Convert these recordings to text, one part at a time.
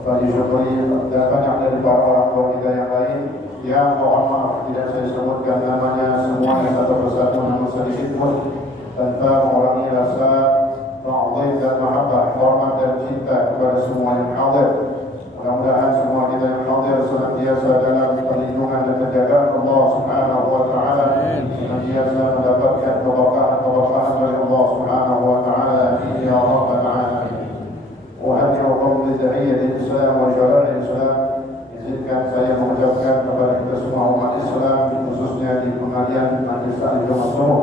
Bapak disyukuri dan banyak dari para orang tua kita yang lain yang mohon maaf tidak saya sebutkan namanya semuanya satu persatu namun sedikit pun tanpa mengurangi rasa ta'zim dan mahabbah, hormat dan cinta kepada semua yang hadir. Mudah-mudahan semua kita yang hadir senantiasa dalam perlindungan dan penjagaan Allah Subhanahu wa taala, senantiasa mendapatkan keberkahan dari Allah Subhanahu wa taala. Ya rabbal alamin. Uhadirukum bi tahiyyatil Islam wa syara'il Islam. Izinkan saya mengucapkan kepada kita semua umat Islam, khususnya di pengadilan Majelis Taklim Jumat Subuh,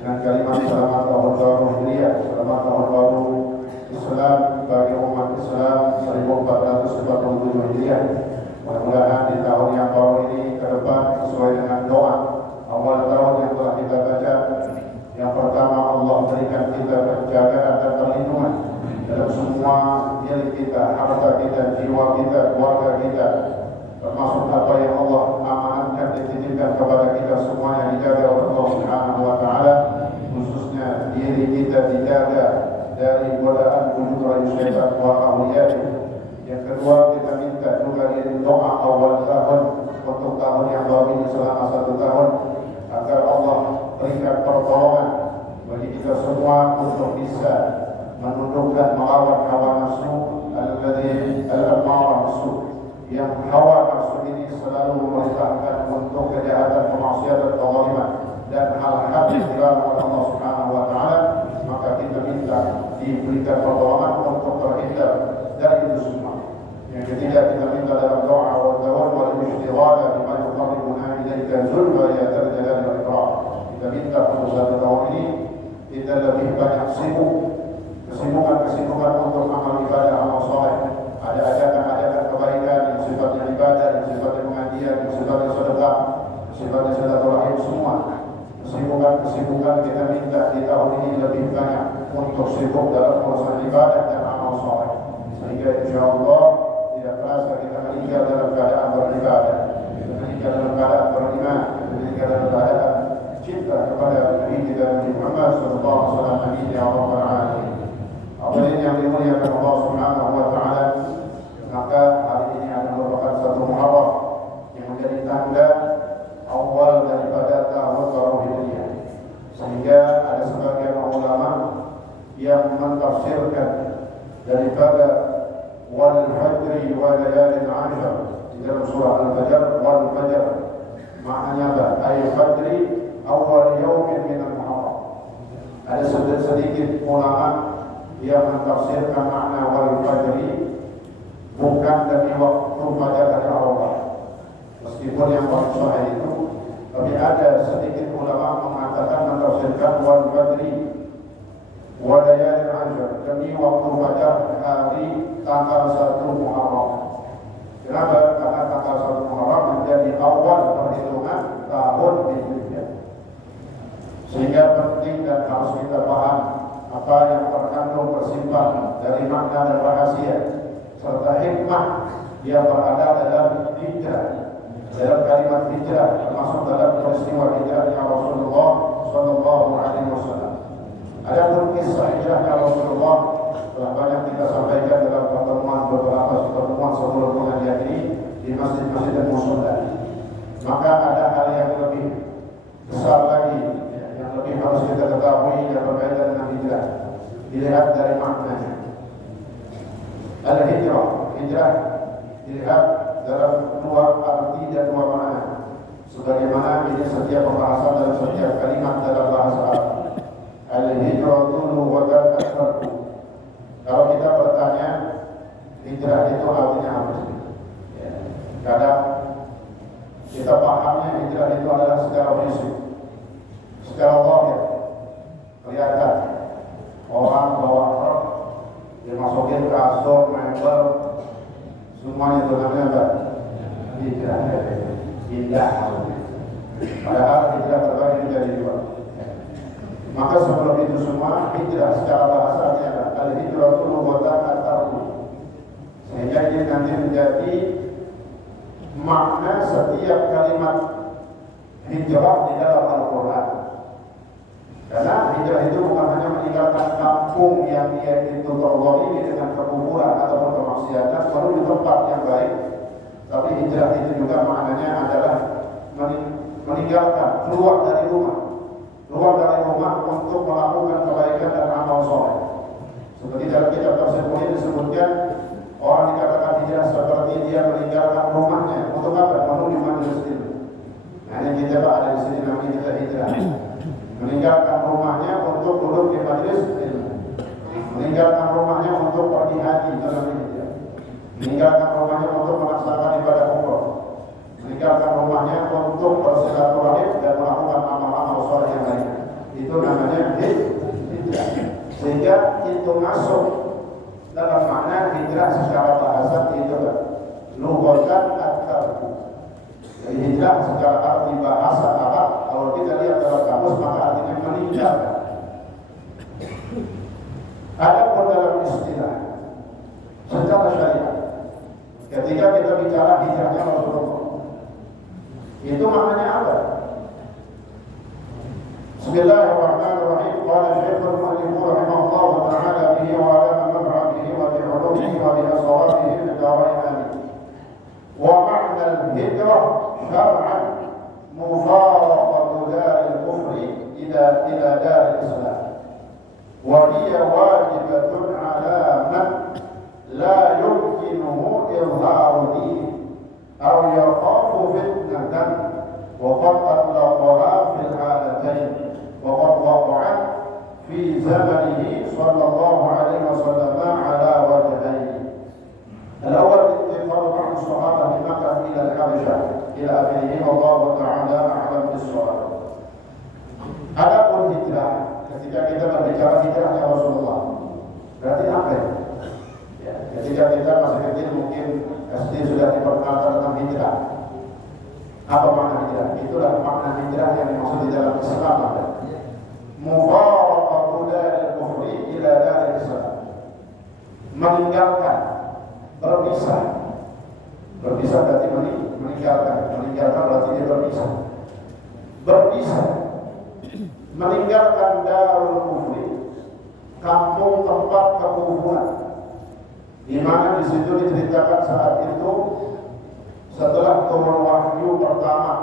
dengan kalimat selamat tahun baru Hijriah, selamat tahun baru Islam bagi umat Islam 1447 Hijriah. Mudah-mudahan di tahun yang baru ini ke depan sesuai dengan doa awal tahun yang telah kita baca. Yang pertama, Allah berikan kita penjagaan dan perlindungan dalam semua milik kita, harta kita, jiwa kita, keluarga kita, termasuk apa yang Allah amanatkan dititipkan kepada kita semua yang dijaga oleh Allah Subhanahu wa taala, khususnya diri kita dijaga dari godaan bujuk rayu syaitan wa awliyaih. Yang kedua, kita minta juga doa awal tahun untuk tahun yang baru ini selama 1 tahun agar Allah berikan pertolongan bagi kita semua untuk bisa menundukkan melawan hawa nafsu al-amarah nafsu, yang hawa nafsu ini selalu memerintahkan untuk kejahatan, kemaksiatan, kezaliman dan hal-hal yang dilarang oleh Allah Subhanahu wa taala. Maka kita minta diberikan pertolongan untuk terhindar dari itu semua. Yang ketiga, kita minta dalam doa wa tawal al-ishtighala bima yuqarribuna ilaika zulfa ya dzal jalali wal ikram. Kita minta untuk 1 tahun ini kita lebih banyak kesibukan untuk amal ibadah, amal soleh. Ada ajakan-ajakan kebaikan yang sifatnya ibadah, yang sifatnya pengajian, yang sifatnya sedekah, yang sifatnya silaturahim semua. Kesibukan kita minta di tahun ini lebih banyak untuk sibuk dalam urusan ibadah dan amal soleh, sehingga insyaallah tidak terasa kita meninggal dalam keadaan beribadah, kita meninggal dalam keadaan beriman, kita meninggal dalam keadaan cinta kepada Nabi kita Nabi Muhammad sallallahu alaihi wasallam. Ya rabbal alamin. Hadirin yang dimuliakan Allah Subhanahu wa taala, maka hari ini akan merupakan satu Muharram yang menjadi tanda awal daripada tahun baru Hijriah. Sehingga ada sebagian ulama yang mentafsirkan daripada wal fajri wa layalin 'ashr di dalam surah Al-Fajr, wal fajr maknanya apa? Ay fajri awal yaumin min al-Muharram. Ada sedikit ulama yang mentafsirkan makna wal fajri bukan demi waktu fajar hari Arafah, meskipun yang paling sahih itu, tapi ada sedikit ulama mengatakan mentafsirkan wal fajri wa layalin 'ashr demi waktu fajar hari tanggal 1 Muharram. Kenapa? Karena tanggal 1 Muharram menjadi awal perhitungan tahun Hijriah. Sehingga penting dan harus kita paham apa yang terkandung tersimpan dari makna dan rahasia serta hikmah yang berada dalam hijrah, dalam kalimat hijrah, termasuk dalam peristiwa hijrahnya Rasulullah sallallahu alaihi wasallam. Adapun kisah hijrahnya Rasulullah telah banyak kita sampaikan dalam beberapa pertemuan sebelum pengajian ini di masjid-masjid dan mushola. Maka ada hal yang lebih besar lagi yang lebih harus kita ketahui yang berkaitan dengan hijrah. Dilihat dari maknanya. Al-hijrah, hijrah dilihat dalam 2 arti dan 2 makna. Sebagaimana ini setiap pembahasan dalam setiap kalimat dalam bahasa Arab. Al-hijratu lughatan al-farqu. Kalau kita bertanya hijrah itu artinya apa sih? Kadang kita pahamnya hijrah itu adalah secara fisik, secara zahir, kelihatan orang bawa truk, dimasukin kasur, mebel, semuanya itu namanya apa? Hijrah. Indah. Padahal hijrah terbagi menjadi 2. Maka sebelum itu semua, hijrah secara bahasa adalah al-hijratu lughatan at-tarku. Sehingga ini nanti menjadi makna setiap kalimat hijrah di dalam Al-Quran. Karena hijrah itu bukan hanya meninggalkan kampung yang dia itu terzalimi dengan kekufuran ataupun kemaksiatan, baru di tempat yang baik, Tapi hijrah itu juga maknanya adalah meninggalkan, keluar dari rumah untuk melakukan kebaikan dan amal soleh. Seperti dalam kitab tersebut disebutkan, orang dikatakan hijrah seperti dia meninggalkan rumahnya untuk apa? Menuju majelis ilmu. Nah, yang kita ada di sini namanya kita hijrah. Meninggalkan rumahnya untuk duduk di majelis ilmu. Meninggalkan rumahnya untuk pergi haji, itu namanya hijrah. Meninggalkan rumahnya untuk melaksanakan ibadah umroh. Meninggalkan rumahnya untuk bersilaturahim dan melakukan amal-amal soleh yang lain. Itu namanya hijrah. Sehingga itu masuk dalam makna hijrah secara bahasa itu lughatan at-tarku. Jadi hijrah secara arti bahasa Arab, kalau kita lihat dalam kamus maka artinya meninggalkan. Adapun dalam istilah secara syariat, ketika kita bicara hijrahnya Rasulullah, itu maknanya apa? Bismillahirrahmanirrahim. Qala Syekhul Mu'allif rahimahullah ta'ala bihi wa ala mab'adihi wa bi 'ulumihi wa bi asrabihi fi darain. Wa ma'na al-hijrah syar'an mufaraqatu dar al-kufri ila dar al-islam. Wa hiya wajibatun 'ala man la yumkinuhu izharu dinihi aw yakhafu fitnatan wa qad atlaqaha fil halatayn wa qad waqa'at fi zamanihi sallallahu alaihi wasallam ala wajhayn. Al-awwal intiqal ba'd as-sahabah min Makkah ila al-Habsyah ila akhirih, wallahu ta'ala a'lam bis-shawab. Adapun hijrah, ketika kita berbicara hijrahnya Rasulullah, berarti apa ya? Ketika kita masih kecil mungkin SD sudah diperkenalkan tentang hijrah. Apa makna hijrah? Itulah makna hijrah yang dimaksud di dalam Islam ada. Mufaraqatu daril kufri ila daril Islam. Meninggalkan, berpisah. Berpisah berarti meninggalkan. Meninggalkan berarti dia berpisah. Berpisah. Meninggalkan darul kufri, kampung tempat kekufuran. Di mana di situ diceritakan saat itu setelah turun wahyu pertama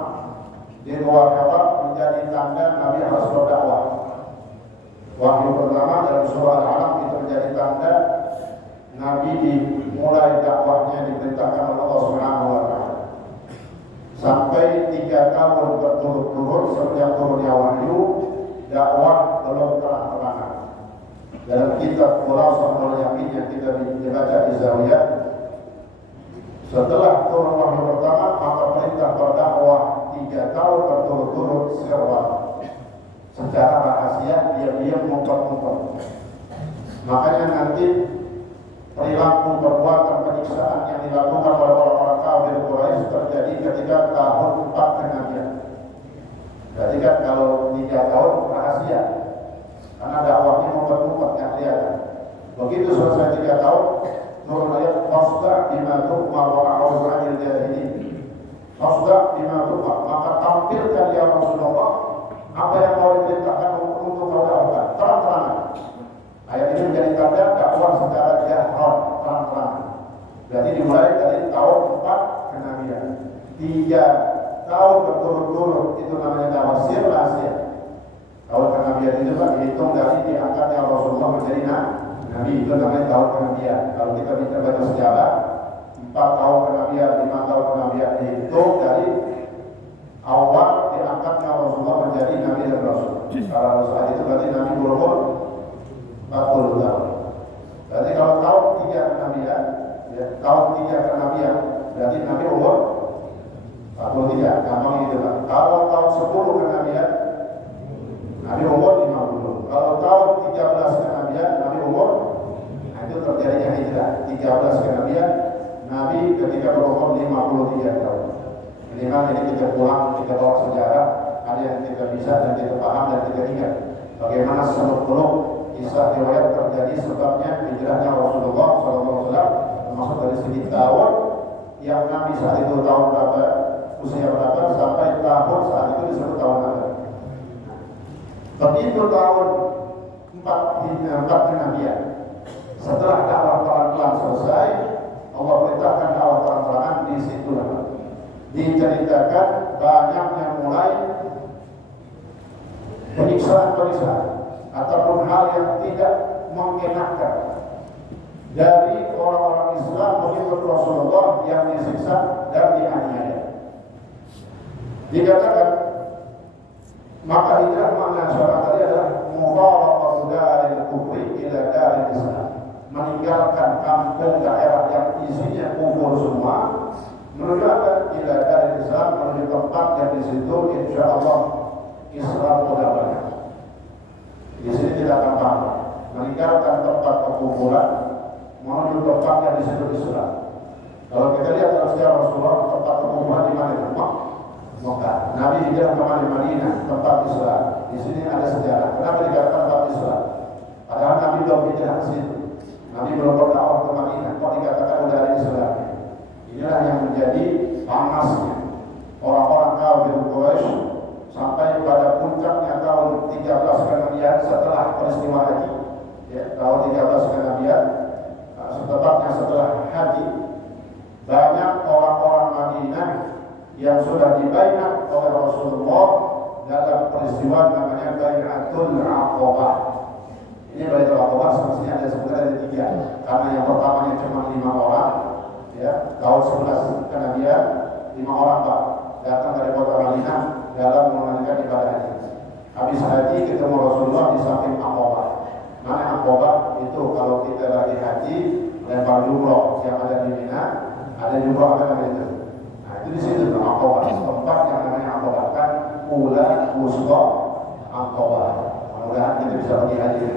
di luar kota menjadi tanda Nabi harus berdakwah. Wahyu pertama dalam surah Al-Alaq itu menjadi tanda Nabi dimulai dakwahnya, diperintahkan oleh Allah Subhanahu wa taala. Sampai 3 tahun berturut-turut sejak turunnya wahyu, dakwah belum terang-terangan. Dalam kitab Khulasatul Yamin yang kita baca di Zawiyah, setelah turun wahyu pertama maka perintah berdakwah 3 tahun berturut-turut secara rahasia, diam-diam, ngumpet-ngumpet. Makanya nanti perilaku perbuatan penyiksaan yang dilakukan oleh orang-orang kafir Quraisy terjadi ketika tahun 4 kenabian. Jadi kan kalau 3 tahun rahasia, karena dakwahnya ngumpet-ngumpet yang kelihatan. Begitu selesai 3 tahun, turun ayat fasda' bima tu'mar wa a'udzu 'anil jahilin. Fasda' bima tu'mar, maka tampilkan ya Rasulullah apa yang mau diperintahkan untuk kau lakukan terang-terangan. Ayat ini menjadi tanda dakwah secara jahar, terang-terangan. Jadi dimulai dari tahun 4 kenabian. 3 tahun berturut-turut itu namanya dakwah sir rahasia. Tahun kenabian itu Pak dihitung dari diangkatnya Rasulullah menjadi Nabi, itu namanya tahun kenabian. Kalau kita bisa baca sejarah, 4 tahun kenabian, 5 tahun kenabian dihitung dari awal diangkatnya Rasulullah menjadi Nabi dan Rasul. Kalau saat itu berarti Nabi berumur 40 tahun. Berarti kalau tahun 3 kenabian, ya, tahun 3 kenabian berarti Nabi umur 43, gampang gitu Pak. Kalau tahun 10 kenabian, Nabi umur 50. Kalau tahun 13 kenabian, Nabi umur, nah itu terjadinya hijrah. 13 kenabian, Nabi ketika berumur 53 tahun. Minimal ini kita pulang, kita bawa sejarah, ada yang kita bisa dan kita paham dan kita ingat. Bagaimana seluk-beluk kisah riwayat terjadi sebabnya hijrahnya Rasulullah SAW, termasuk dari segi tahun yang Nabi saat itu tahun berapa, usia berapa, sampai tahun saat itu disebut tahun apa. Begitu tahun 4 kenabian, setelah dakwah pelan-pelan selesai, Allah perintahkan dakwah terang-terangan di situ. Diceritakan banyaknya mulai penyiksaan-penyiksaan ataupun hal yang tidak mengenakan dari orang-orang Islam pengikut Rasulullah yang disiksa dan dianiaya. Dikatakan maka hijrah makna syarat tadi adalah mufaraqatu daril kufri ila daril Islam, meninggalkan kampung daerah yang isinya kufur semua menuju ila daril Islam, menuju tempat yang di situ insyaallah Islam sudah banyak. Di sini tidak gampang meninggalkan tempat kekufuran menuju tempat yang di situ Islam. Kalau kita lihat dalam sejarah Rasulullah, tempat kekufuran di mana? Mekah. Nabi hijrah ke Madinah, tempat Islam. Di sini ada sejarah. Kenapa dikatakan tempat Islam? Padahal Nabi belum hijrah ke situ. Nabi belum berdakwah ke Madinah. Kok dikatakan udah ada Islam? Inilah yang menjadi panasnya orang-orang kafir Quraisy sampai pada puncaknya tahun 13 kenabian setelah peristiwa haji. Ya, tahun 13 kenabian, setepatnya setelah haji, banyak orang-orang Madinah yang sudah dibaiat oleh Rasulullah dalam peristiwa namanya Bai'atul Aqabah. Ini Bai'atul Aqabah semestinya ada sebenarnya ada 3, karena yang pertamanya cuma 5 orang, ya, tahun 11 kenabian 5 orang Pak datang dari kota Madinah dalam menunaikan ibadah haji. Habis haji ketemu Rasulullah di samping Aqabah. Mana Aqabah itu kalau kita lagi haji lempar jumroh yang ada di Mina, ada jumroh apa namanya itu? Di situ Aqabah, tempat yang namanya Aqabah, kan Ula Wusta Aqabah. Mudah-mudahan kita bisa pergi haji.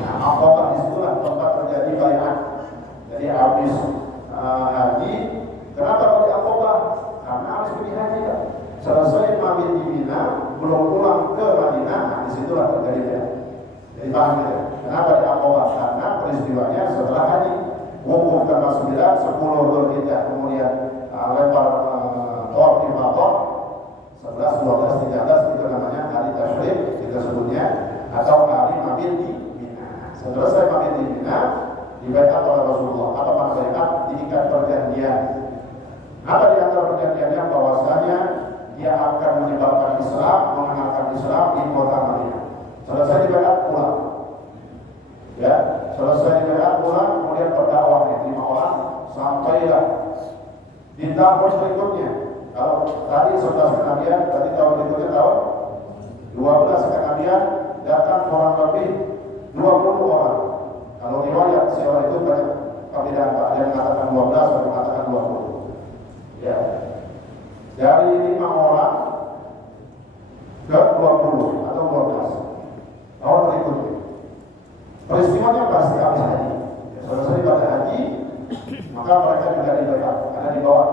Nah, Aqabah disitulah tempat terjadi baiat. Jadi habis haji, kenapa pergi Aqabah? Karena habis pergi haji kan. Selesai mabit di Mina, belum pulang ke Madinah, nah disitulah terjadi baiat. Jadi paham ya? Kenapa di Aqabah? Karena peristiwanya setelah haji. Wukuf tanggal 9, 10 Dzulhijjah, kemudian lempar tawaf ifadah 11, 12, 13 itu namanya hari tasyrik kita sebutnya, atau hari mabit di Mina. Selesai mabit di Mina dibaiat oleh Rasulullah. Apa makna baiat? Diikat perjanjian. Apa di antara perjanjiannya? Bahwasanya dia akan menyebarkan Islam, mengenalkan Islam di kota Madinah. Selesai dibaiat pulang. Ya, selesai dibaiat pulang, kemudian berdakwah 5 orang sampailah di tahun berikutnya. Kalau tadi 11 kenabian, berarti tahun berikutnya tahun 12 kenabian datang kurang lebih 20 orang. Kalau riwayat siapa itu banyak perbedaan, ada yang mengatakan 12, ada yang mengatakan 20. Ya, dari 5 orang ke 20 atau 12 tahun berikutnya. Peristiwanya pasti habis haji. Ya, selesai pada haji, maka mereka juga dibaiat. Karena di bawah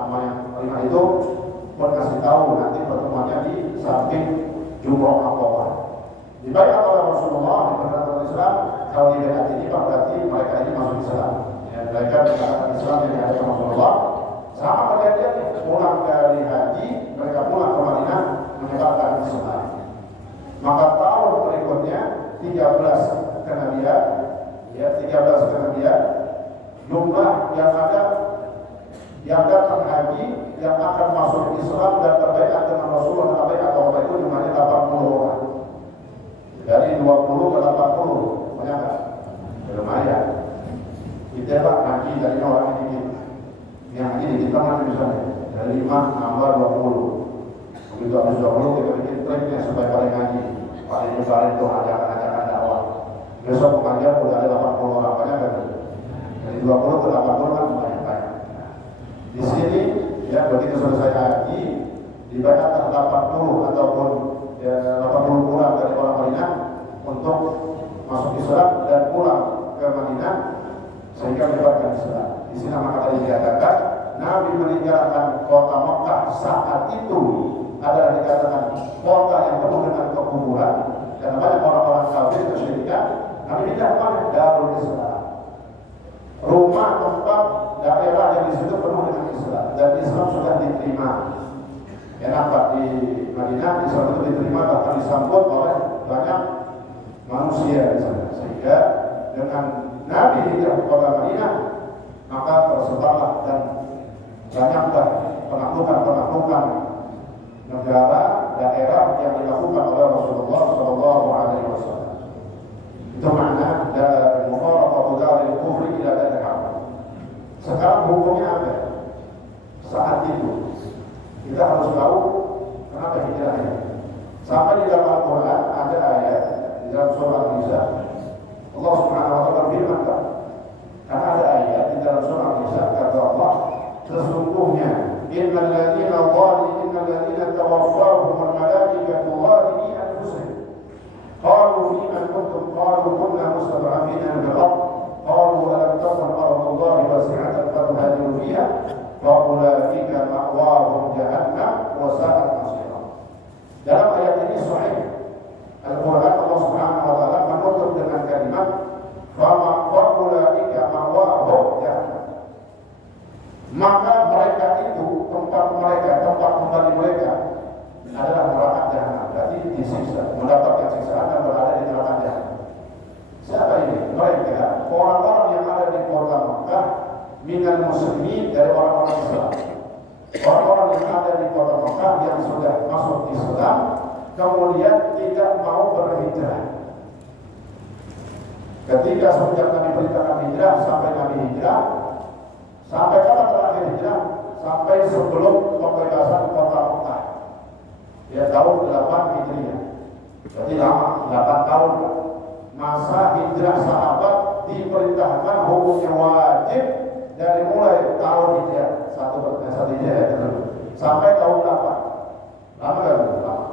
nama yang kelima itu pun kasih tahu nanti pertemuannya di samping Jumroh Aqabah. Dibaiat oleh Rasulullah di perjalanan Islam. Kalau dibaiat ini berarti mereka ini masuk Islam. Ya, mereka mengatakan Islam yang dihadapkan Rasulullah. Sama perjanjiannya, pulang dari haji, mereka pulang ke Madinah menyebarkan Islam. Maka tahun berikutnya 13 kenabian, ya 13 kenabian, jumlah yang ada yang datang haji yang akan masuk Islam dan berbaiat dengan Rasulullah dan baiat Aqabah itu jumlahnya 80 orang. Dari 20 ke 80, banyak nggak? Lumayan. Kita Pak haji dari orang ini, yang haji di kita nanti misalnya dari 5 nambah 20. Begitu habis 20 kita bikin triknya supaya paling haji, paling nyebarin tuh ajakan-ajakan dakwah. Besok pengajian udah ada 80 orang, banyak kan? Dari 20 ke 80 kan banyak. Di sini ya begitu selesai haji dibaiat 80 ataupun ya, 80 kurang dari orang Madinah untuk masuk Islam dan pulang ke Madinah sehingga menyebarkan Islam. Di sini maka tadi dikatakan Nabi meninggalkan kota Mekah saat itu adalah dikatakan kota yang penuh dengan kekufuran dan banyak orang-orang kafir kesyirikan. Nabi tidak mana Darul Islam, rumah tempat daerah yang di situ penuh dengan Islam dan Islam sudah diterima. Ya nampak di Madinah Islam itu diterima bahkan disambut oleh banyak manusia di sana. Sehingga dengan Nabi hijrah ke kota Madinah maka tersebarlah dan banyaklah penaklukan negara daerah yang dilakukan oleh Rasulullah Shallallahu Alaihi Wasallam. Itu makna dari mufaraqatu dari kufri ila dari haq. Sekarang hukumnya ada. Saat itu kita harus tahu kenapa hijrah ini. Sampai di dalam Al-Quran ada ayat di dalam surah An-Nisa, Allah Subhanahu Wa Taala berfirman, karena ada ayat di dalam surah An-Nisa kata Allah, sesungguhnya innal ladzina tawaffahumul malaikatu zalimi anfusihim qalu liman kuntum qalu kunna mustad'afina fil ardh qalu alam takun ardullahi wasi'atan fatuhajiru fiha wa ulaika ma'wahum jahannam wa sa'at masira. Dalam ayat ini sahih Al-Quran Allah Subhanahu Wa Taala menutup dengan kalimat wa ulaika ma'wahum jahannam. Maka mereka itu tempat kembali mereka adalah neraka jahanam. Berarti disiksa, mendapatkan siksaan dan berada di neraka jahanam. Siapa ini? Mereka orang-orang yang ada di kota Makkah minal muslimin, dari orang-orang Islam. Orang-orang yang ada di kota Makkah yang sudah masuk Islam kemudian tidak mau berhijrah. Ketika sejak Nabi perintahkan hijrah sampai Nabi hijrah, sampai kapan terakhir hijrah? Sampai sebelum pembebasan kota Makkah. Ya tahun 8 Hijriah. Jadi lama, 8 tahun. Masa hijrah sahabat diperintahkan hukumnya wajib dari mulai tahun hijrah 1 hijrah sampai tahun 8. Lama kan? Lama.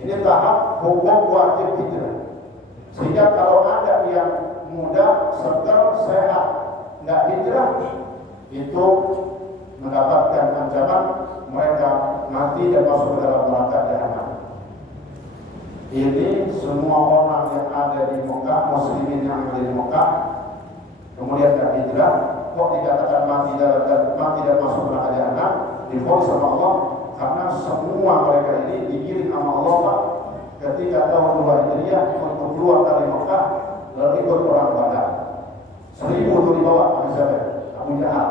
Ini tahap hukum wajib hijrah. Sehingga kalau ada yang muda, segar, sehat, nggak hijrah, itu mendapatkan ancaman mereka mati dan masuk ke dalam neraka jahanam. Ini semua orang yang ada di Mekah, muslimin yang ada di Mekah, kemudian tidak hijrah, kok dikatakan mati dan masuk ke neraka jahanam, difonis sama Allah, karena semua mereka ini digiring sama Allah Pak, ketika tahun 2 Hijriah untuk keluar dari Mekah lalu ikut perang Badar. 1000 itu dibawa Abu Jahal.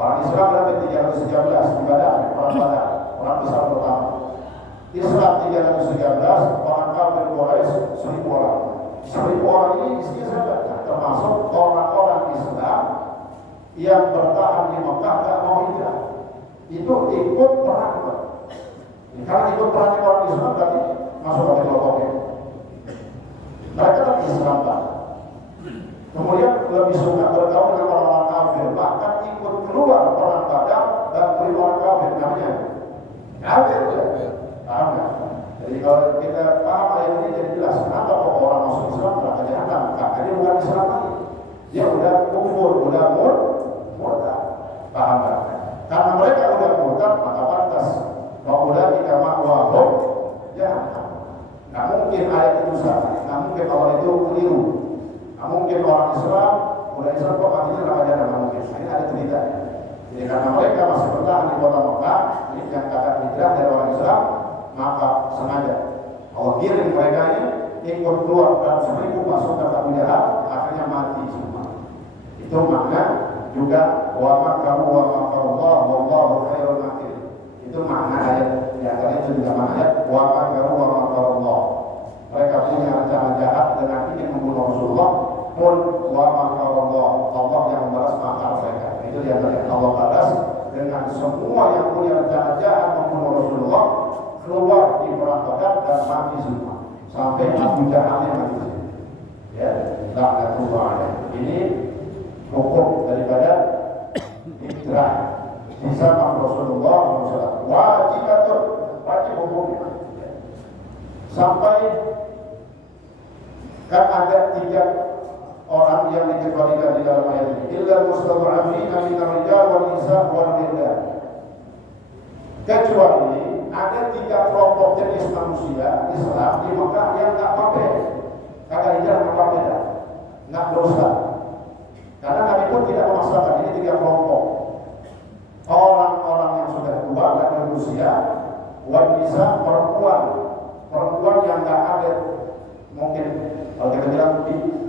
Orang Islam berarti 313 di Badar, orang Badar, orang besar pertama. Islam 313, orang kafir Quraisy 1000 orang. 1000 orang ini isinya siapa? Termasuk orang-orang Islam yang bertahan di Mekah tidak mau hijrah. Itu ikut perang. Karena ikut perang orang Islam berarti masuk ke kelompoknya. Mereka kan Islam Pak. Kemudian lebih suka bergaul dengan orang-orang kafir, bahkan ikut keluar perang Badar dan beri orang kafir namanya kafir ya. Paham ya? Jadi kalau kita paham ayat ini jadi jelas kenapa kok orang masuk Islam neraka jahanam. Karena dia bukan Islam lagi, dia udah kufur, udah murtad. Paham kan? Karena mereka udah murtad maka pantas bahwa kita ma'wahum jahanam. Nggak mungkin ayat itu salah, nggak mungkin Allah itu keliru. Nggak mungkin orang Islam udah Islam kok artinya neraka jahanam, nggak mungkin. Ini ada cerita. Jadi karena mereka masih bertahan di kota Mekah, ini yang kata hijrah dari orang Islam, maka sengaja Allah giring mereka ini ikut keluar dan 1000 masuk ke Abu Jahal, akhirnya mati semua. Itu makna juga wa makaru wa makarullah wallahu khairul makirin. Itu makna ayat yang tadi itu juga makna ayat wa makaru wa makarullah. Mereka punya rencana jahat dengan ingin membunuh Rasulullah, pun wa makarullah, Allah yang membalas makar mereka. Itu yang Allah balas dengan semua yang punya rencana jahat membunuh Rasulullah keluar di perang Badar dan mati semua sampai Abu Jahal yang mati. Ya, laknatullah alaih. Ini hukum daripada hijrah di zaman Rasulullah SAW. Wajib hukumnya. Sampai kan ada 3 orang yang dikecualikan di dalam ayat ini. Illa mustad'afina minar rijal wal nisa wal wildan. Kecuali ada 3 kelompok jenis manusia Islam di Mekah yang nggak pakai kata hijrah, nggak pakai dah, nggak dosa. Karena kami pun tidak memaksakan. Ini 3 kelompok. Orang-orang yang sudah tua dan berusia, wanita, perempuan yang nggak ada mungkin kalau kita bilang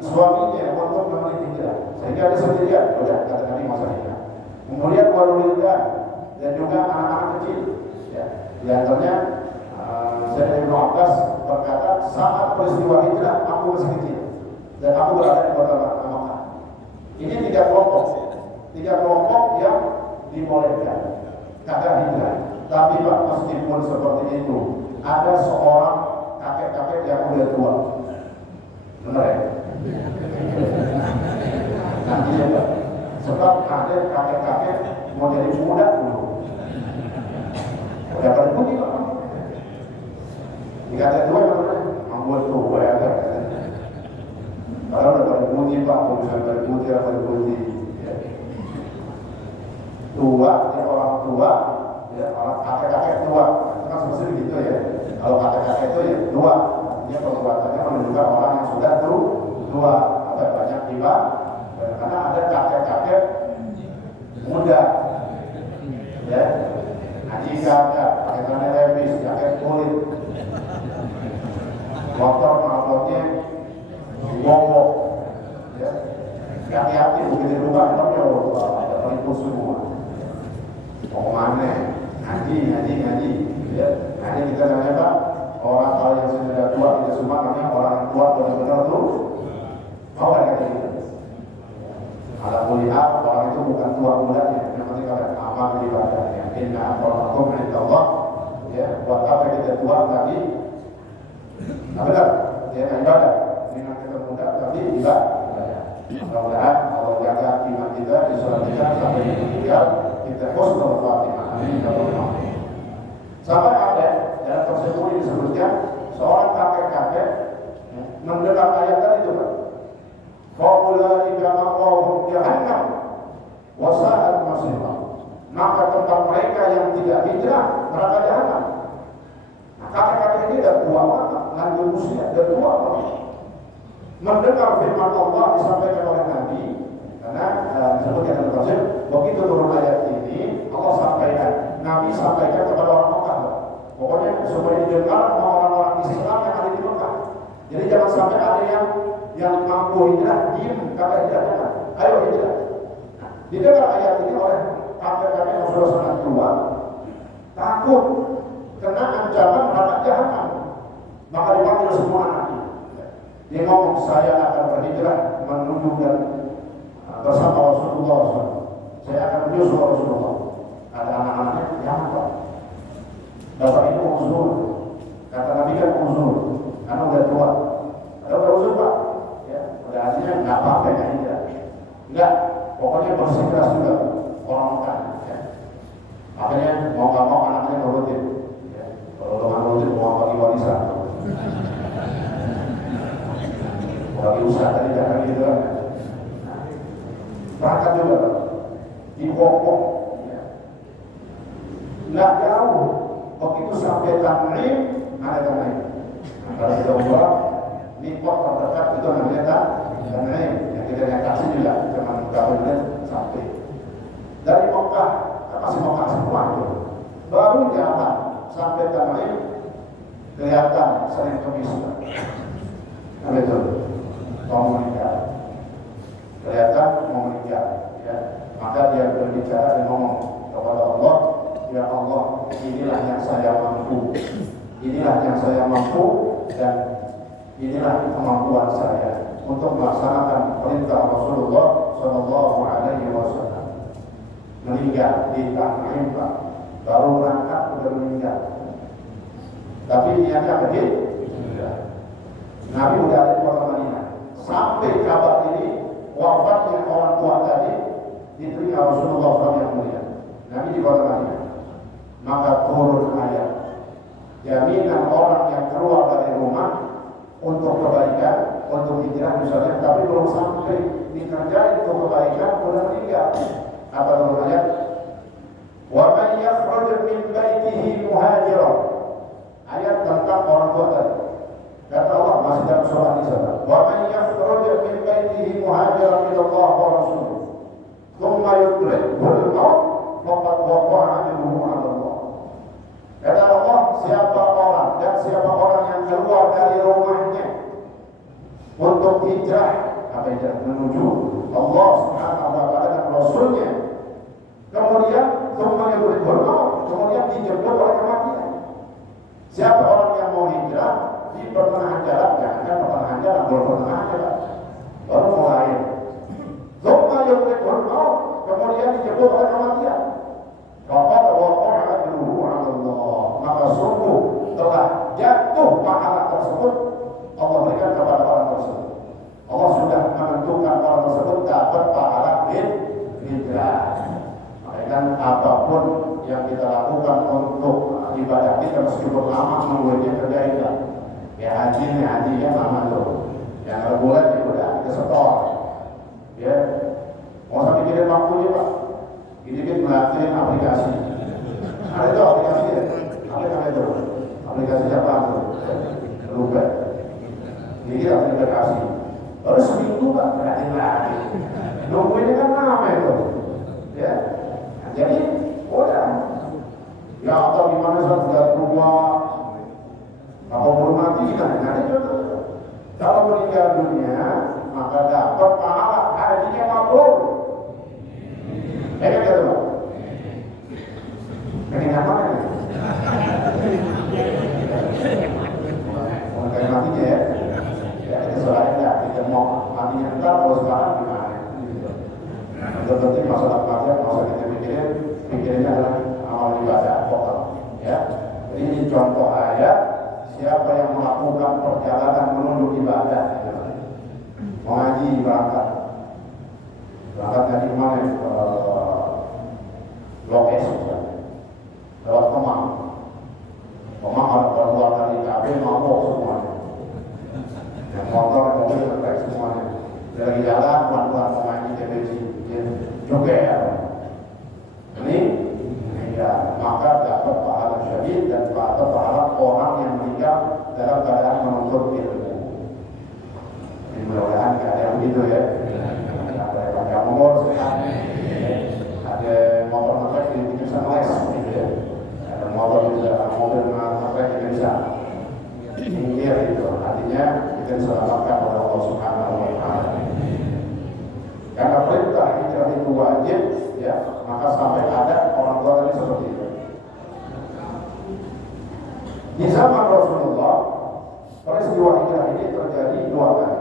suaminya untuk memenuhi hijrah. sehingga dia sendirian. Udah kata Nabi masa hijrah. Kemudian walidin dan juga anak-anak kecil. Ya, di antaranya Sayyidina Ibnu Abbas berkata, saat peristiwa hijrah aku masih kecil dan aku berada di kota Makkah. Ini tiga kelompok yang dibolehkan kagak hijrah. Tapi Pak, meskipun seperti itu, ada seorang kakek-kakek yang udah tua, benar ya? Nanti ya Pak, sebab ada kakek-kakek mau jadi muda dulu. Udah pada putih Pak. Dikata tua benar, membuat tua ya kan? Kalau udah pada putih Pak, kalau misalnya pada putih. Tua, ya orang tua, ya orang kakek-kakek tua, itu kan seperti gitu ya. Kalau kakek-kakek itu ya tua, artinya perbuatannya menunjukkan orang yang sudah tua, atau banyak riba. Karena ada kakek-kakek muda, ya, ngaji kakek, pakai celana levis, jaket kulit, motornya wong-wong, ya, hati-hati begitu rumah, tapi ada pelipus semua. Mau mana? Ngaji. Ya. Ngaji kita namanya Pak, orang kalau yang sudah tua tidak semua namanya orang yang tua benar-benar tuh. Mau kan kata kita? Kalau melihat orang itu bukan tua mudanya, yang penting kalian amal di ibadahnya. Inna akramakum indallah. Ya, buat apa kita tua tadi? Nah benar, ya ibadah. Dengan kita muda tapi ibadah. Mudah-mudahan Allah jaga iman kita, Islam kita sampai meninggal. Kita husnul khatimah. Amin. Sampai ada dalam tersebut disebutkan seorang kakek-kakek mendengar ayat tadi itu Pak. Faulaika ma'wahum jahannam wa sa'at masirah. Maka tempat mereka yang tidak hijrah neraka jahanam. Nah, kakek-kakek ini dah tua banget, lanjut usia, dah tua banget. Mendengar firman Allah disampaikan oleh Nabi. Karena disebutkan dalam tafsir, begitu turun ayat ini, Allah sampaikan, Nabi sampaikan kepada orang Mekah. Pokoknya supaya didengar sama orang-orang Islam yang ada di Mekah. Jadi jangan sampai ada yang mampu hijrah, diam, kagak hijrah. Ayo hijrah. Nah, didengar ayat ini oleh kakek-kakek yang sudah sangat tua, takut kena ancaman neraka jahanam. Maka dipanggil semua anaknya. Dia ngomong, saya akan berhijrah menuju dan bersama Rasulullah SAW. Saya akan menyusul Rasulullah. Kata anak-anaknya, jangan Pak. Bapak itu uzur. Kata Nabi kan uzur, karena udah tua. Ada udah uzur Pak. Ya, udah hasilnya nggak apa-apa ya hijrah. Enggak, pokoknya bersikeras juga orang makan. Ya. Akhirnya mau nggak mau anaknya nurutin. Ya. Kalau nggak nurutin mau bagi warisan. Bagi usaha tadi jangan gitu kan. Berangkat juga di Hongkong, ya. Nggak jauh, begitu sampai Tan'im ada Tan'im. Nah, kalau kita buat di port terdekat itu namanya Tan'im. Yang kita naik taksi juga cuma berapa menit sampai. Dari Mekah, kan masih Mekah semua itu. Baru jalan sampai Tan'im kelihatan Senin Kemis. Nah itu, mau menikah. Kelihatan mau menikah, ya. Maka dia berbicara dan ngomong kepada Allah, ya Allah, inilah yang saya mampu, dan inilah kemampuan saya untuk melaksanakan perintah Rasulullah Shallallahu Alaihi Wasallam. Meninggal di Tan'im Pak, baru berangkat sudah meninggal. Tapi niatnya begitu. Nabi udah ada di kota Madinah. Sampai kabar ini wafatnya orang tua tadi diterima Rasulullah SAW yang mulia. Nabi di kota Madinah. Maka turun ayat jaminan orang yang keluar dari rumah untuk kebaikan, untuk hijrah misalnya, tapi belum sampai dikerjain untuk kebaikan, sudah meninggal. Apa turun ayat? Wa man yakhruj min baitihi muhajiran. Ayat tentang orang tua tadi. Kata Allah masih dalam surah An-Nisa. Wa man yakhruj min baitihi muhajiran ila Allah wa rasulih. Tsumma yudrikul maut faqad waqa'a ajruhu 'ala Allah. Kata Allah, siapa orang yang keluar dari rumahnya untuk hijrah, apa hijrah? Menuju Allah Subhanahu wa taala dan Rasulnya. Kemudian kemudian dijemput oleh kematian. Siapa orang yang mau hijrah di pertengahan jalan, jangan pertengahan jalan, belum pertengahan jalan, baru mulai. Kemudian dijemput oleh kematian. Faqad waqa'a ajruhu 'ala Allah. Maka sungguh telah jatuh pahala tersebut Allah berikan kepada orang tersebut. Allah sudah menentukan orang tersebut dapat pahala hijrah. Dan apapun yang kita lakukan untuk ibadah kita meskipun lama menunggunya kerjain lah. Ya haji lama tuh. Yang bulan ya udah kita setor. Ya, mau sampai kirim waktunya Pak. Ini melatih aplikasi. Ada itu aplikasi ya? Aplikasi apa tuh? Lupa. Ini aplikasi. Baru seminggu Pak, berarti lagi. Nungguinnya kan lama itu. Ya. Jadi, udah. Ya atau gimana saat sudah berubah, apa baru mati kita nanti contoh. Kalau meninggal dunia, maka dapat pahala hajinya mabrur. Kan gitu Pak? Meninggal mana nih? Meninggal matinya ya. Ya kita selain ya, kita mau matinya entar, kalau sekarang gimana? Yang penting masalah kematian, masalah kita pikirinnya adalah amal ibadah total. Ya, jadi ini contoh ayat siapa yang melakukan perjalanan menuju ibadah, mengaji berangkat dari mana? Lokasi lewat Kemang harus keluar dari KB mabok semuanya, yang motor mobil terkait semuanya. Dia lagi jalan pelan-pelan mengaji TBC juga ya. Ini ya, maka dapat pahala syahid dan dapat pahala orang yang meninggal dalam keadaan menuntut ilmu. Ini mudah-mudahan tidak ada yang begitu ya. Ada yang panjang umur, sehat. Ada motor ngetrek di pinggir les, gitu ya. Ada mobil ngetrek di bisa minggir itu. Artinya kita diselamatkan oleh Allah Subhanahu wa taala. Karena perintah hijrah itu wajib, ya, maka sampai ada orang tua tadi seperti itu. Di zaman Rasulullah, peristiwa hijrah ini terjadi 2 kali.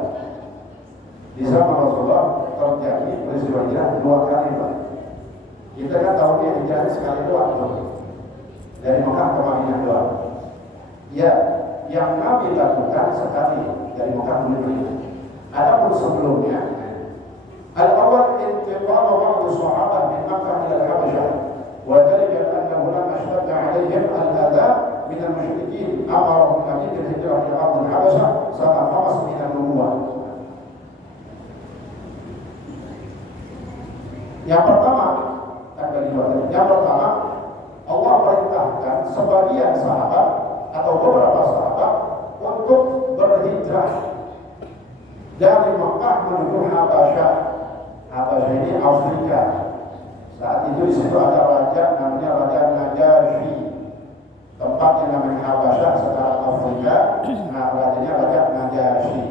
Di zaman Rasulullah terjadi peristiwa hijrah 2 kali, Pak. Kita kan tahunya hijrah sekali doang, dari Mekah ke Madinah doang. Ya, yang Nabi lakukan sekali dari Mekah ke Madinah. Adapun sebelumnya, al-awwal intiqal ba'd sahabat min Makkah ila al-Habasyah, wa dhalika annahu lam ashadda 'alayhim al-adha min al-musyrikin amarahum Nabi bil hijrah ila al-Habasyah sama 5 min an-nubuwah. Yang pertama, Allah perintahkan sebagian sahabat atau beberapa sahabat untuk berhijrah dari Mekah menuju Habasyah. Habasyah ini Afrika. Saat itu di situ ada raja namanya Raja Najasyi. Tempat yang namanya Habasyah sekarang Afrika. Nah, rajanya Raja Najasyi.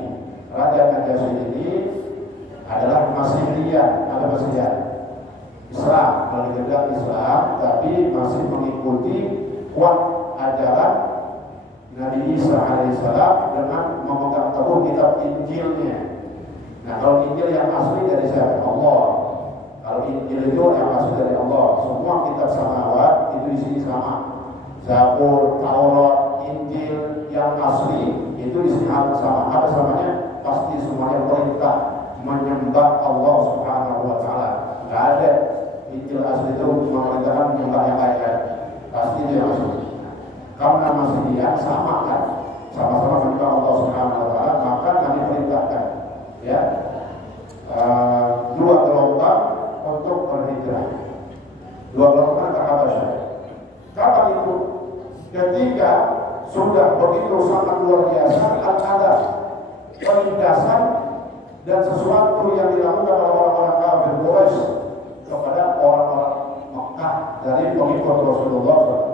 Raja Najasyi ini adalah Masihiyah, ada Masihiyah. Islam, menegakkan Islam, tapi masih mengikuti kuat ajaran Nabi Isa alaihissalam dengan memegang teguh kitab Injilnya. Nah, kalau Injil yang asli dari siapa? Allah. Kalau Injil itu yang asli dari Allah. Semua kitab samawat itu di sini sama. Zabur, Taurat, Injil yang asli itu di sini sama. Apa samanya? Pasti semuanya perintah menyembah Allah Subhanahu wa taala. Enggak ada Injil asli itu memerintahkan menyembah yang lain. Pasti dia asli. Karena masih dia sama kan, sama-sama menyembah Allah Subhanahu wa taala, maka kami perintahkan ya 2 gelombang untuk berhijrah. 2 gelombang ke Habasyah. Kapan itu? Ketika sudah begitu sangat luar biasa ada penindasan dan sesuatu yang dilakukan oleh orang-orang kafir Quraisy kepada orang-orang Mekah dari pengikut Rasulullah SAW.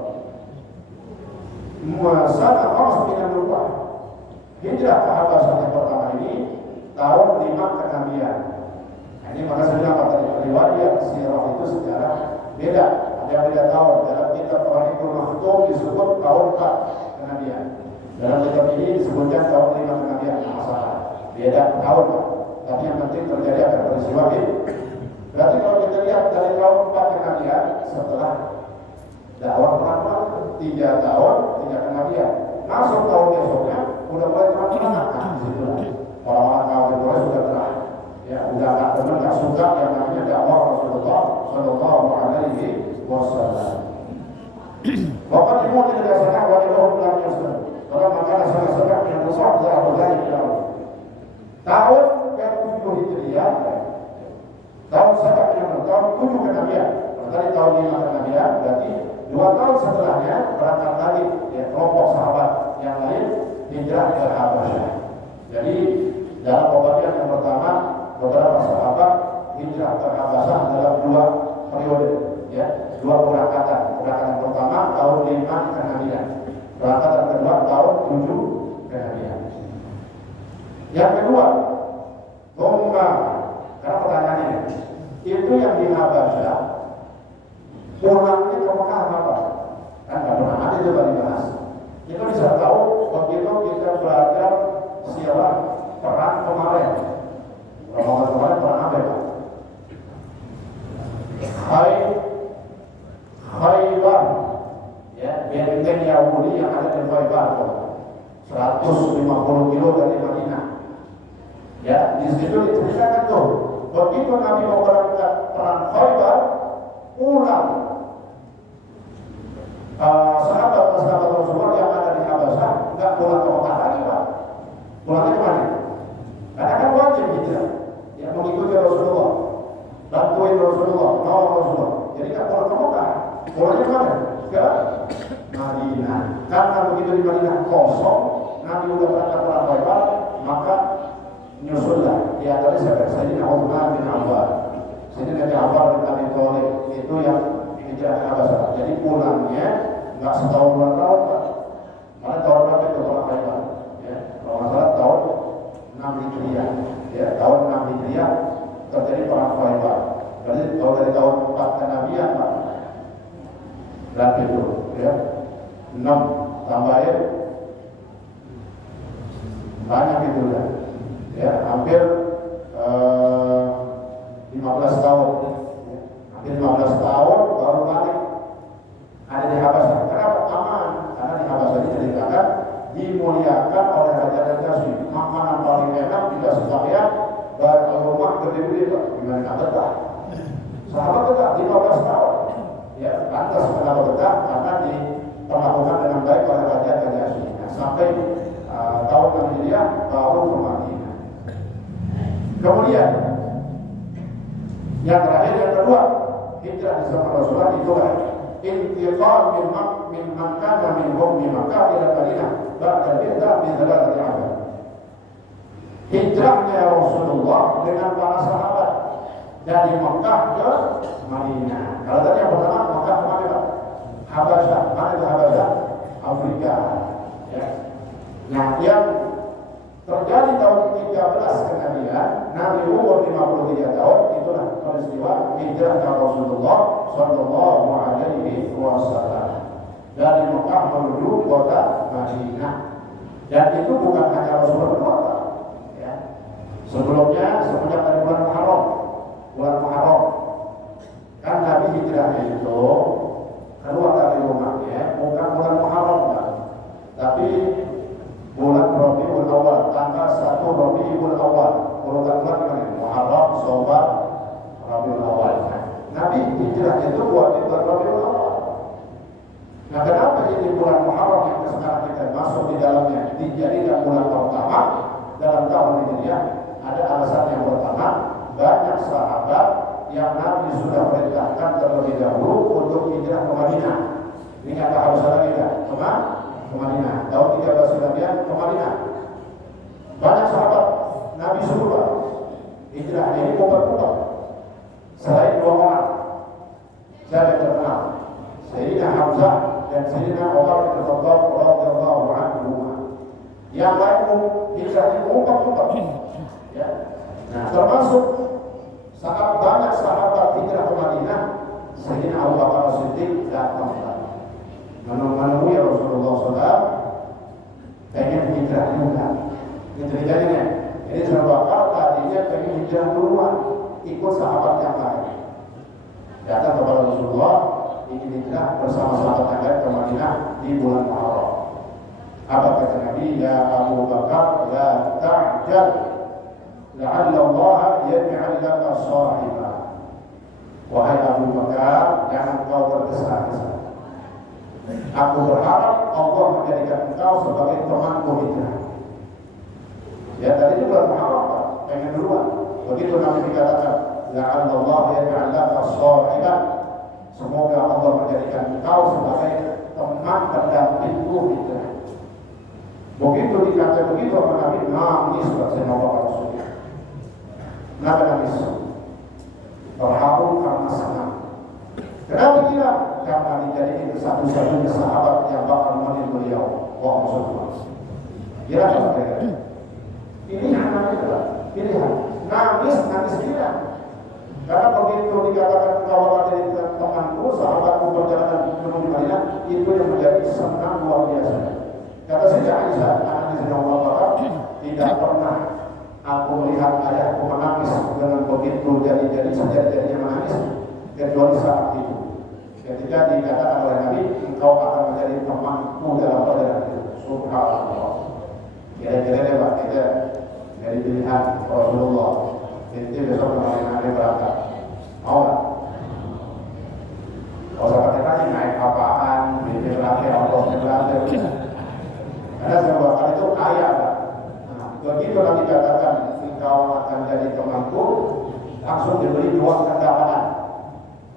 Muasana harus berubah. Hijrah ke Habasyah yang pertama ini tahun 5 kenabian. Nah, Ini maka saya bilang tadi riwayat sirah itu secara beda. Ada yang beda tahun. Dalam kitab Rahimul Maktum disebut tahun 4 kenabian. Dalam kitab ini disebutkan tahun 5 kenabian. Masalah beda tahun, tapi yang penting terjadi ada peristiwa ini. Berarti kalau kita lihat dari tahun 4 kenabian setelah dakwah Muhammad 3 tahun 3 kenabian, masuk tahun besoknya udah mulai terang-terangan. Nah, disitu orang-orang kafir Quraisy sudah terang. Ya, udah nggak teman, nggak suka yang namanya dakwah Rasulullah Shallallahu Alaihi Wasallam. Bahkan ibu tidak sangat wajib dalam Islam. Kalau makanan sangat-sangat yang besar adalah berlari dalam tahun ke-7 Hijriah, tahun 7 tahun 7 kenabian. Tadi tahun 5 kenabian, berarti 2 tahun setelahnya berangkat lagi ya, kelompok sahabat yang lain hijrah ke Habasyah. Jadi dalam pembagian yang pertama beberapa sahabat hijrah ke Habasyah dalam 2 periode, ya, 2 keberangkatan. Keberangkatan pertama tahun 5 kenabian, keberangkatan kedua tahun 7 kenabian. Yang kedua, Gomba, karena pertanyaannya itu yang di Habasyah pulangnya ke Mekah apa? Kan nggak pernah ada coba dibahas. Kita bisa tahu begitu kita belajar sirah perang kemarin. Ramadan kemarin perang apa ya? Khaybar, ya, benteng Yahudi yang ada di Khaybar, 150 kilo dari Madinah. Ya, di situ diceritakan tuh, begitu Nabi mau berangkat perang Khaybar, pulang sahabat Rasulullah yang ada di Habasyah nggak pulang ke Mekah lagi, Pak. Pulangnya kemana? Karena kan wajib gitu ya, mengikuti Rasulullah, bantuin Rasulullah, nolong Rasulullah. Jadi nggak pulang ke Mekah, pulangnya kemana? Ke Madinah. Karena begitu di Madinah kosong, Nabi udah berangkat perang Khaybar, maka nyusullah di antara Sayyidina Utsman bin Affan, Sayyidina Ja'far bin Abi Thalib, itu yang hijrah ke Habasyah. Jadi pulangnya nggak setahun 2 tahun, Pak. Karena tahun berapa itu perang Khaybar? Ya, kalau nggak salah tahun 6 Hijriah. Ya, tahun 6 Hijriah terjadi perang Khaybar. Jadi kalau dari tahun 4 kenabian, Pak, berarti itu, ya, 6 tambahin banyak itu ya. Ya, hampir 15 tahun. Hampir 15 tahun baru balik ada di Habasyah. Kenapa? Aman. Karena di Habasyah ini diceritakan dimuliakan oleh Raja Najasyi. Makanan paling enak tidak sekalian, dan rumah gede-gede, Pak. Gimana nggak betah? Sahabat betah 15 tahun. Ya, pantas kenapa betah? Karena diperlakukan dengan baik oleh Raja Najasyi. Nah, sampai tahun Hijriah baru ke Madinah. Kemudian yang terakhir, yang kedua, hijrah di zaman Rasulullah itulah intiqal min Makkah min Makkah ila Madinah ba'da bid'ah bi thalathati 'am. Hijrahnya Rasulullah dengan para sahabat dari Makkah ke Madinah. Kalau tadi yang pertama Makkah ke mana? Habasyah. Mana itu Habasyah? Afrika. Ya. Nah, yang terjadi tahun 13 kenabian, Nabi umur 53 tahun, itulah peristiwa hijrahnya Rasulullah Shallallahu Alaihi Wasallam dari Mekah menuju kota Madinah. Dan itu bukan hanya Rasulullah berkota, ya. Sebelumnya semenjak dari bulan Muharram, kan Nabi hijrahnya itu keluar dari rumahnya bukan bulan Muharram, kan? Tapi bulan Rabiul Awal, tanggal 1 Rabiul Awal. Urutan bulan gimana? Muharram, Syawal, Rabiul Awal. Nabi hijrah itu buat bulan Rabiul Awal. Nah, kenapa ini bulan Muharram yang sekarang kita masuk di dalamnya dijadikan bulan pertama dalam tahun Hijriah? Ada alasan yang pertama, banyak sahabat yang Nabi sudah perintahkan terlebih dahulu untuk hijrah ke Madinah. Ini kata harus ada kita, ke Madinah. Tahun 13 kenabian ke Madinah. Banyak sahabat Nabi suruh hijrah ini kumpul-kumpul. Selain 2 orang saya terkenal, Sayyidina Hamzah dan Sayyidina Umar bin Khattab radhiyallahu anhu. Yang lain hijrah ini kumpul-kumpul. Ya. Nah, termasuk Sayyidina Abu Bakar Siddiq datang menemui ya Rasulullah SAW, pengen hijrah juga. Ini ceritanya. Jadi Abu Bakar tadinya pengen hijrah duluan, ikut sahabat yang lain. Datang kepada Rasulullah, ingin hijrah bersama sahabat yang lain ke Madinah di bulan Muharram. Apa kata Nabi? Ya Abu Bakar, la ta'jal, la'alla Allah yaj'al laka sahiba. Wahai Abu Bakar, jangan kau tergesa-gesa. Aku berharap Allah menjadikan engkau sebagai temanku hijrah. Ya tadi itu bulan Muharram, Pak, pengen duluan. Begitu Nabi dikatakan, la'alla Allah yaj'al laka sahiba. Semoga Allah menjadikan engkau sebagai teman pendampingku hijrah. Begitu dikata begitu sama Nabi, nangis Sayyidina Abu Bakar Siddiq. Nabi nangis, terharu karena senang. Kenapa dia? Karena dijadikan satu-satunya sahabat yang bakal menemani beliau. Wah, maksudnya. Kira apa kira? Pilihan adalah pilihan. Nangis dia. Karena begitu dikatakan engkau akan jadi temanku, sahabatku perjalanan menuju Madinah, itu yang menjadi senang luar biasa. Kata Siti Aisyah, anak Sayyidina Abu Bakar, tidak pernah aku melihat ayahku menangis dengan begitu jadi menangis kecuali saat itu. Ketika dikatakan oleh Nabi, engkau akan menjadi temanku dalam perjalanan itu. Subhanallah. Kira-kira Pak, kita dari pilihan Rasulullah. Jadi besok kemarin hari berangkat. Mau nggak? Kalau saya tanya naik apaan, beli berapa, ongkos berapa? Karena Abu Bakar itu kaya, Pak. Nah, begitu Nabi katakan engkau akan jadi temanku, langsung diberi 2 kendaraan.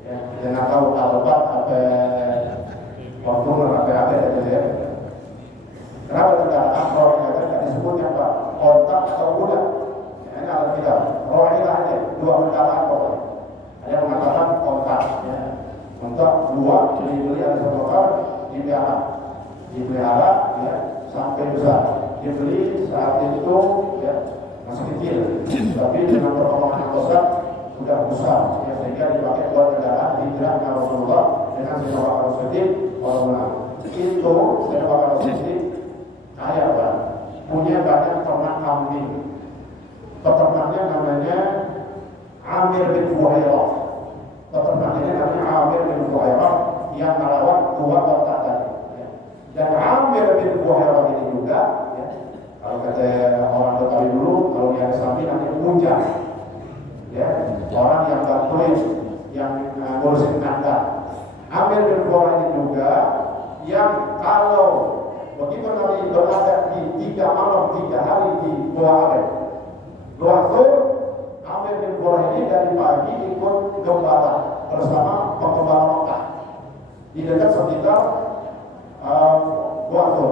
Ya, kita nggak tahu Alphard apa Fortuner apa itu ya. Kenapa kendaraan rohilah nggak disebutnya Pak? Ontak atau kuda? Ya, ini alat kita. Rohilah aja 2 kendaraan pokoknya. Ada yang mengatakan ontak. Ya. Ontak 2 dibeli oleh Abu Bakar dipelihara, ya. Sampai besar dibeli saat itu ya masih kecil, tapi dengan perkembangan yang besar sudah besar ya, sehingga dipakai buat kendaraan hijrahnya Rasulullah dengan Sayyidina Abu Bakar Siddiq. Itu Sayyidina Abu Bakar Siddiq kaya Pak, punya banyak ternak kambing. Peternaknya namanya Amir bin Fuhairah. Peternaknya namanya Amir bin Fuhairah yang merawat 2 onta tadi. Dan Amir bin Fuhairah ini juga, ya, kalau kata orang Betawi dulu, kalau dia sapi namanya munjang, ya, orang yang bantuin, yang ngurusin kandang. Amir bin Fuhairah ini juga yang kalau begitu Nabi berada di 3 malam 3 hari di Gua Abe, waktu Amir bin Fuhairah ini dari pagi ikut gembala bersama penggembala Mekah di dekat sekitar Waktu.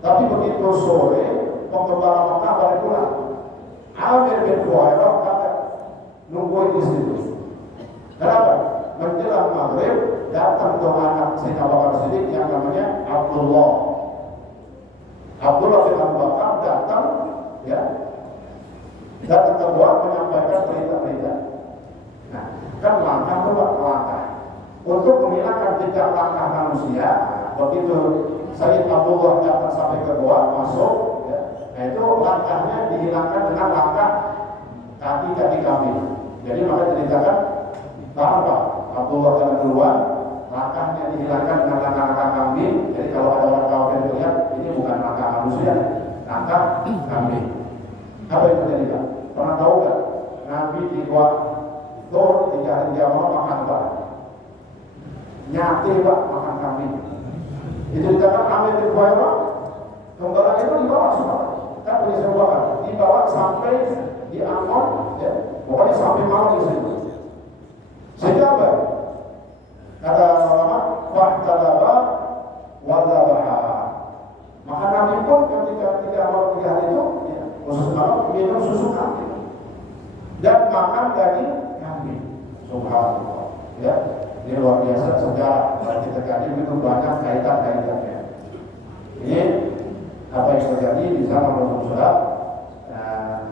Tapi begitu sore penggembala Mekah balik pulang. Amir bin Fuhairah kata nungguin di situ. Kenapa? Menjelang maghrib datang ke anak Sayyidina Abu Bakar Siddiq yang namanya Abdullah. Abdullah bin Abu Bakar datang, ya, datang ke gua menyampaikan berita-berita. Nah, kan langkah itu langkah untuk menghilangkan jejak langkah manusia. Begitu Sayyid Abdullah datang sampai ke gua, masuk, ya, nah itu langkahnya dihilangkan dengan langkah kaki-kaki kambing. Jadi maka ceritakan bahwa Abdullah jalan duluan, langkahnya dihilangkan dengan langkah-langkah kambing. Jadi kalau ada orang kafir melihat ini bukan langkah manusia, langkah kambing. Apa yang terjadi Pak? Pernah tahu nggak? Nabi di gua Tur 3 hari 3 malam makan apa? Nyate Pak, makan kambing. Diceritakan Amir bin Fuhairah, gembala itu dibawa semua, kan punya sebuah dibawa sampai di Amon, ya, pokoknya sampai malam di situ. Sehingga apa? Kata ulama, fahtalaba wadzabaha. Maka Nabi pun ketika 3 malam 3 hari itu, ya, khusus malam minum susu kambing dan makan daging kambing. Subhanallah, ya. Ini luar biasa sejarah. Kalau kita kaji itu banyak kaitan-kaitannya. Ini apa yang terjadi di zaman Rasulullah.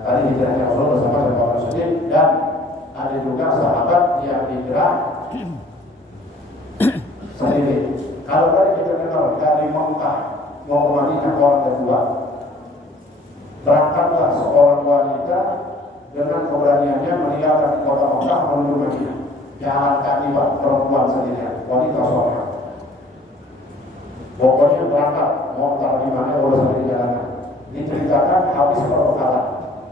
Tadi hijrahnya Rasulullah bersama Abu Bakar Siddiq, dan ada juga sahabat yang hijrah sendiri. Kalau tadi kita dengar dari Mekah mau ke Madinah orang kedua, berangkatlah seorang wanita dengan keberaniannya meninggalkan kota Mekah menuju Madinah. Jalan kaki Pak, perempuan sendirian, wanita seorang. Pokoknya berangkat mau taruh di mana urusan di jalanan. Diceritakan habis perbekalan.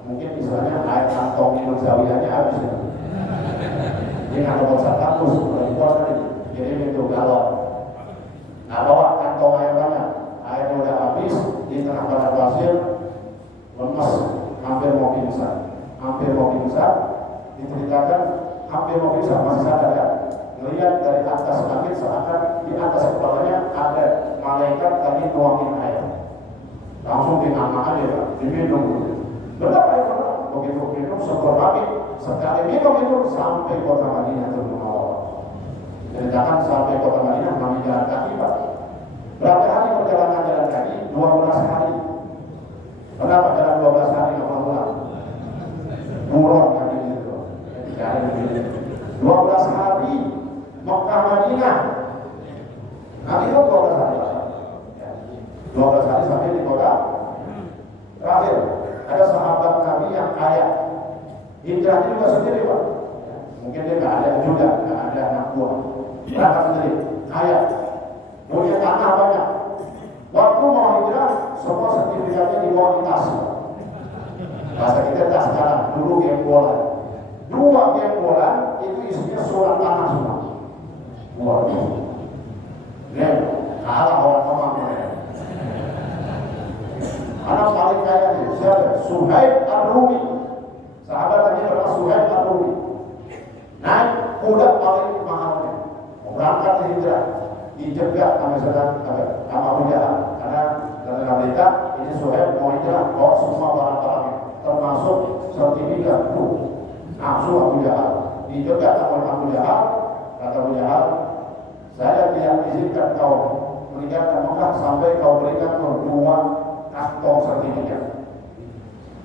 Mungkin misalnya air kantong minum zawiyahnya habis ya. Dia nggak dapat satu perempuan tadi, jadi itu galon. Nah bawa kantong air banyak, airnya udah habis di tengah padang pasir, lemas, hampir mau pingsan, diceritakan hampir mau pingsan, masih sadar ya. Melihat dari atas langit seakan di atas kepalanya ada malaikat tadi nuangin air. Langsung dinamakan dia, diminum. Berapa air? Begitu minum syukur lagi, sekali minum itu sampai kota Madinah Munawwarah. Ceritakan sampai kota Madinah kami jalan kaki Pak. Berapa hari perjalanan jalan kaki? 12 hari. Kenapa jalan 12 hari nggak pulang? Buron kaki itu. 12 hari Mekah Madinah. Nanti itu 12 hari. 12 hari sampai di kota. Terakhir ada sahabat Nabi yang kaya. Hijrahnya juga sendiri Pak. Mungkin dia nggak ada juga, nggak ada anak buah. Berangkat sendiri, kaya, punya tanah banyak. Waktu mau hijrah, semua sertifikatnya dibawa di tas. Bahasa kita tas sekarang, dulu gembolan. 2 gembolan itu isinya surat tanah semua. Waduh, nih kalah orang ya. Anak paling kaya nih, siapa? Suhaib Ar-Rumi. Sahabat tadi adalah Suhaib Ar-Rumi. Naik kuda paling mahalnya. Berangkat hijrah, dijegat sama Abu Jahal. Karena dalam berita ini Suhaib mau hijrah, bawa semua barang-barangnya, termasuk sertifikat itu. Nafsu Abu Jahal, dijegat sama Abu Jahal. Kata Abu Jahal, saya tidak izinkan kau meninggalkan Mekah sampai kau berikan 2 kantong sertifikat.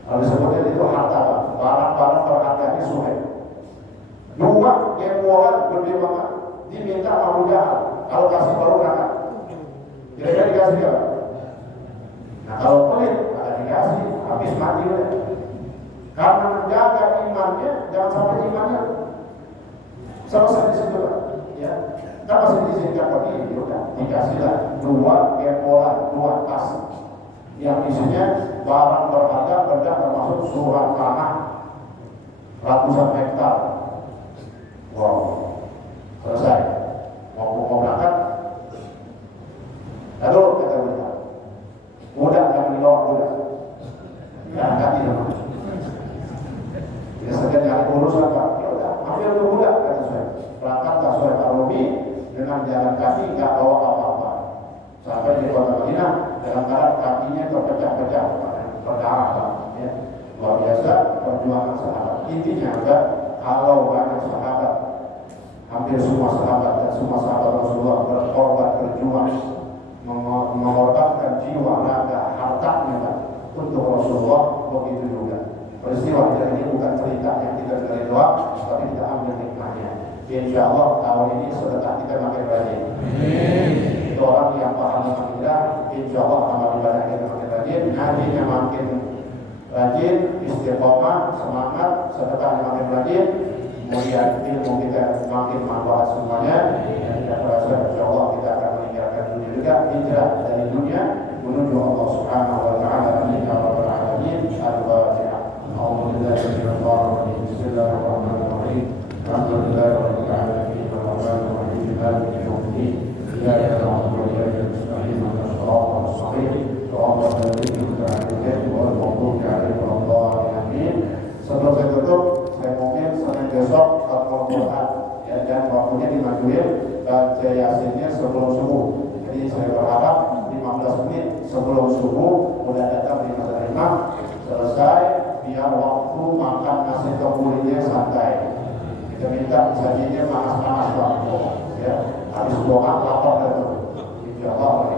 Lalu sebutnya itu harta, barang-barang berharganya Suhaib. 2 gembolan gede banget diminta Abu Jahal. Kalau kasih baru berangkat. Kira-kira dikasih ya? Nah kalau pelit, ada dikasih, habis mati udah. Karena menjaga imannya, jangan sampai imannya selesai di situ ya. Kita masih diizinkan pergi, udah dikasihlah 2 gembolan, 2 tas yang isinya barang berharga benda termasuk surat tanah ratusan hektar. Wow, selesai. Mau berangkat? Lalu kata mereka, mudah yang dibawa mudah. Berangkat ini mah. Dia sedang nyari urusan Pak. Ya udah, ambil dulu mudah kata saya. Berangkatlah Suhaib Ar-Rumi dengan jalan kaki nggak bawa apa-apa. Sampai di kota Madinah dalam keadaan kakinya terpecah-pecah, berdarah Pak. Ya. Luar biasa perjuangan sahabat. Intinya adalah kalau banyak sahabat, hampir semua sahabat dan semua sahabat Rasulullah berkorban berjuang, mengorbankan jiwa, raga, hartanya untuk Rasulullah, begitu juga. Peristiwa ini bukan cerita yang kita dengar doang, tapi kita ambil hikmahnya. Insya Allah tahun ini sedekah kita makin rajin. Itu orang yang paham akidah, insya Allah amal ibadah kita makin rajin, ngajinya makin rajin, istiqomah, semangat, sedekahnya makin rajin, kemudian ilmu kita makin manfaat semuanya. Dan kita berasa insya Allah kita akan meninggalkan dunia juga, hijrah dari dunia menuju Allah Subhanahu Wa Taala. Amin ya rabbal alamin. Al-Fatihah. Bismillahirrahmanirrahim. Alhamdulillahi rabbil alamin. Arrahmanir rahim. Maliki yaumiddin. Iyyaka na'budu wa iyyaka nasta'in. Ihdinas siratal mustaqim. Siratal ladzina an'amta 'alaihim ghairil maghdubi 'alaihim waladdallin. Amin. Sebelum saya tutup, saya mungkin Senin besok khatmul Quran. Ya, dan waktunya dimajuin baca Yasinnya sebelum subuh. Jadi saya berharap 15 menit sebelum subuh udah datang di masjid imam, selesai biar waktu makan nasi keburinya santai. Kita minta sajinya panas-panas Pak. Ya, habis doa lapar dan insya Allah